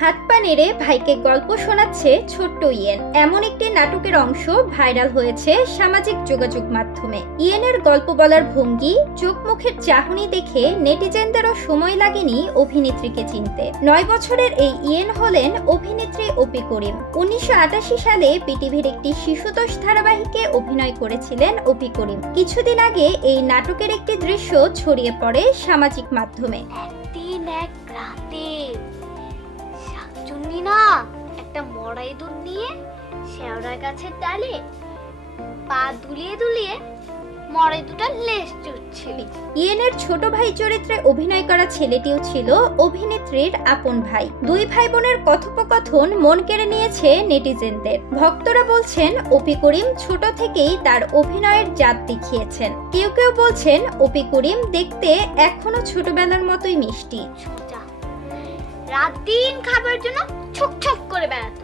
হাত পা নেড়ে ভাইকে গল্প শোনাচ্ছে ছোট্ট ইয়েন এমন একটি নাটকের অংশ ভাইরাল হয়েছে সামাজিক যোগাযোগ মাধ্যমে। ইয়েনের গল্প বলার ভঙ্গি, চোখ মুখের চাহনি দেখে নেটিজেনদেরও সময় লাগেনি অভিনেত্রীকে চিনতে। 9 বছরের এই ইয়েন হলেন অভিনেত্রী অপি করিম। 1988 সালে পিটিভির একটি শিশুতোষ ধারাবাহিকে অভিনয় করেছিলেন অপি করিম। কিছুদিন আগে এই নাটকের একটি দৃশ্য ছড়িয়ে পড়ে সামাজিক মাধ্যমে। একদিন এক রাতে না একটা মড়াই দুধ নিয়ে শেওড়া গাছের ডালে পা দুলিয়ে দুলিয়ে মড়াই দুটা লেজ চুষছিল। ইয়েনের ছোট ভাই চরিত্রে অভিনয় করা ছেলেটিও ছিল অভিনেত্রীর আপন ভাই। দুই ভাই বোনের কথোপকথন মন কেড়ে নিয়েছে নেটিজেনদের। ভক্তরা বলছেন অপি করিম ছোট থেকেই তার অভিনয়ের জাত দেখিয়েছেন। কেউ কেউ বলছেন অপি করিম দেখতে এখনো ছোটবেলার মতোই মিষ্টি। রাত দিন খাবার জন্য ছক ছক করে বেড়াতো।